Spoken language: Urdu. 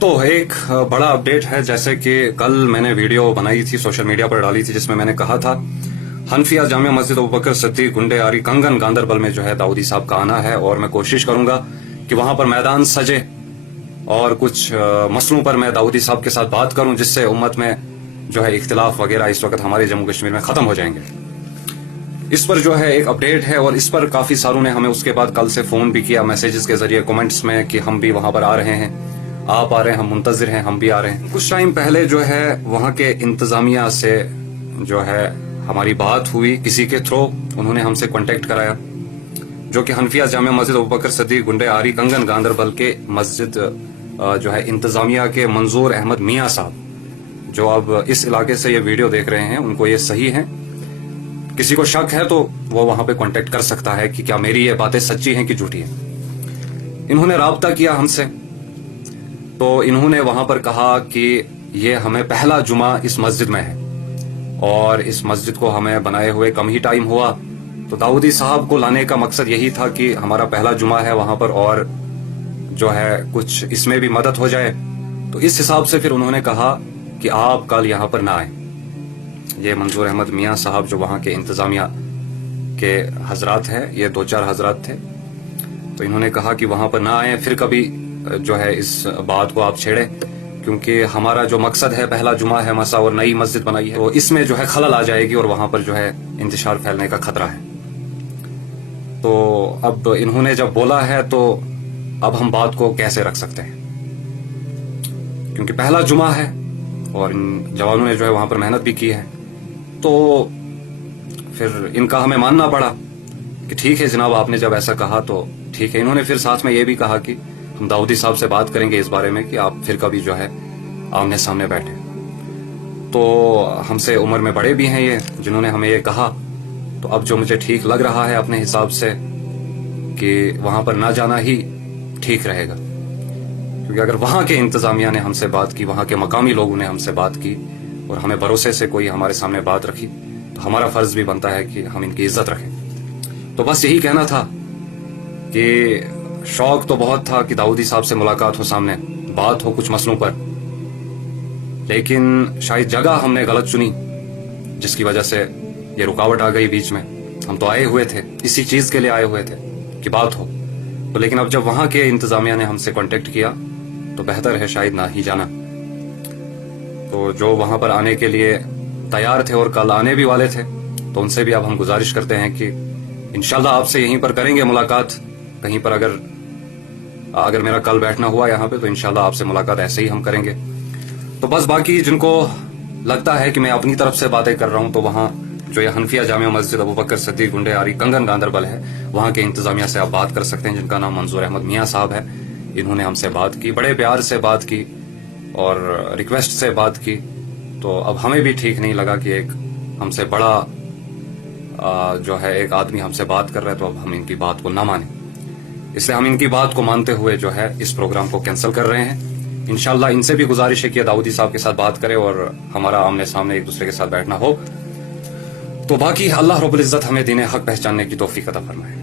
تو ایک بڑا اپڈیٹ ہے، جیسے کہ کل میں نے ویڈیو بنائی تھی، سوشل میڈیا پر ڈالی تھی، جس میں نے کہا تھا حنفیہ جامع مسجد ابوبکر صدیق گنڈے آری کنگن گاندربل میں جو ہے داؤدی صاحب کا آنا ہے، اور میں کوشش کروں گا کہ وہاں پر میدان سجے اور کچھ مسئلوں پر میں داؤدی صاحب کے ساتھ بات کروں، جس سے امت میں جو ہے اختلاف وغیرہ اس وقت ہمارے جموں کشمیر میں ختم ہو جائیں گے۔ اس پر جو ہے ایک اپڈیٹ ہے، اور اس پر کافی ساروں نے ہمیں اس کے بعد کل سے فون بھی کیا، میسیجز کے ذریعے، کمنٹس میں، کہ ہم بھی وہاں پر آ رہے ہیں، آپ آ رہے ہیں، ہم منتظر ہیں، ہم بھی آ رہے ہیں۔ کچھ ٹائم پہلے جو ہے وہاں کے انتظامیہ سے جو ہے ہماری بات ہوئی، کسی کے تھرو انہوں نے ہم سے کانٹیکٹ کرایا، جو کہ حنفیہ جامع مسجد ابوبکر صدیق گنڈے آری کنگن گاندربل کے مسجد جو ہے انتظامیہ کے منظور احمد میاں صاحب، جو اب اس علاقے سے یہ ویڈیو دیکھ رہے ہیں، ان کو یہ صحیح ہے، کسی کو شک ہے تو وہ وہاں پہ کانٹیکٹ کر سکتا ہے کہ کیا میری یہ باتیں سچی ہیں کہ جھوٹی ہیں۔ انہوں نے رابطہ کیا ہم سے، تو انہوں نے وہاں پر کہا کہ یہ ہمیں پہلا جمعہ اس مسجد میں ہے، اور اس مسجد کو ہمیں بنائے ہوئے کم ہی ٹائم ہوا، تو داؤدی صاحب کو لانے کا مقصد یہی تھا کہ ہمارا پہلا جمعہ ہے وہاں پر، اور جو ہے کچھ اس میں بھی مدد ہو جائے۔ تو اس حساب سے پھر انہوں نے کہا کہ آپ کل یہاں پر نہ آئیں۔ یہ منظور احمد میاں صاحب جو وہاں کے انتظامیہ کے حضرات ہیں، یہ 2-4 حضرات تھے، تو انہوں نے کہا کہ وہاں پر نہ آئیں، پھر کبھی جو ہے اس بات کو آپ چھیڑیں، کیونکہ ہمارا جو مقصد ہے پہلا جمعہ ہے مسا، اور نئی مسجد بنائی ہے، تو اس میں جو ہے خلل آ جائے گی، اور وہاں پر جو ہے انتشار پھیلنے کا خطرہ ہے۔ تو اب انہوں نے جب بولا ہے تو اب ہم بات کو کیسے رکھ سکتے ہیں، کیونکہ پہلا جمعہ ہے، اور ان جوانوں نے جو ہے وہاں پر محنت بھی کی ہے، تو پھر ان کا ہمیں ماننا پڑا کہ ٹھیک ہے جناب، آپ نے جب ایسا کہا تو ٹھیک ہے۔ انہوں نے پھر ساتھ میں یہ بھی کہا کہ ہم داؤدی صاحب سے بات کریں گے اس بارے میں کہ آپ پھر کبھی جو ہے آمنے سامنے بیٹھے۔ تو ہم سے عمر میں بڑے بھی ہیں یہ، جنہوں نے ہمیں یہ کہا، تو اب جو مجھے ٹھیک لگ رہا ہے اپنے حساب سے کہ وہاں پر نہ جانا ہی ٹھیک رہے گا، کیونکہ اگر وہاں کے انتظامیہ نے ہم سے بات کی، وہاں کے مقامی لوگوں نے ہم سے بات کی، اور ہمیں بھروسے سے کوئی ہمارے سامنے بات رکھی، تو ہمارا فرض بھی بنتا ہے کہ ہم ان کی عزت رکھیں۔ تو بس یہی کہنا تھا کہ شوق تو بہت تھا کہ داؤدی صاحب سے ملاقات ہو، سامنے بات ہو کچھ مسئلوں پر، لیکن شاید جگہ ہم نے غلط چنی، جس کی وجہ سے یہ رکاوٹ آ گئی بیچ میں۔ ہم تو آئے ہوئے تھے، اسی چیز کے لیے آئے ہوئے تھے کہ بات ہو، تو لیکن اب جب وہاں کے انتظامیہ نے ہم سے کانٹیکٹ کیا تو بہتر ہے شاید نہ ہی جانا۔ تو جو وہاں پر آنے کے لیے تیار تھے اور کل آنے بھی والے تھے، تو ان سے بھی اب ہم گزارش کرتے ہیں کہ انشاءاللہ آپ سے یہیں پر کریں گے ملاقات، کہیں پر اگر میرا کل بیٹھنا ہوا یہاں پہ، تو انشاءاللہ آپ سے ملاقات ایسے ہی ہم کریں گے۔ تو بس باقی جن کو لگتا ہے کہ میں اپنی طرف سے باتیں کر رہا ہوں، تو وہاں جو یہ حنفیہ جامع مسجد ابوبکر صدیق گنڈے آری کنگن گاندربل ہے، وہاں کے انتظامیہ سے آپ بات کر سکتے ہیں، جن کا نام منظور احمد میاں صاحب ہے۔ انہوں نے ہم سے بات کی، بڑے پیار سے بات کی اور ریکویسٹ سے بات کی، تو اب ہمیں بھی ٹھیک نہیں لگا کہ ایک ہم سے بڑا جو ہے ایک آدمی ہم سے بات کر رہا ہے، تو اب ہم ان کی بات کو نہ مانیں، اس لیے ہم ان کی بات کو مانتے ہوئے جو ہے اس پروگرام کو کینسل کر رہے ہیں۔ انشاءاللہ ان سے بھی گزارش ہے کہ داؤدی صاحب کے ساتھ بات کرے اور ہمارا آمنے سامنے ایک دوسرے کے ساتھ بیٹھنا ہو۔ تو باقی اللہ رب العزت ہمیں دین حق پہچاننے کی توفیق عطا فرمائے۔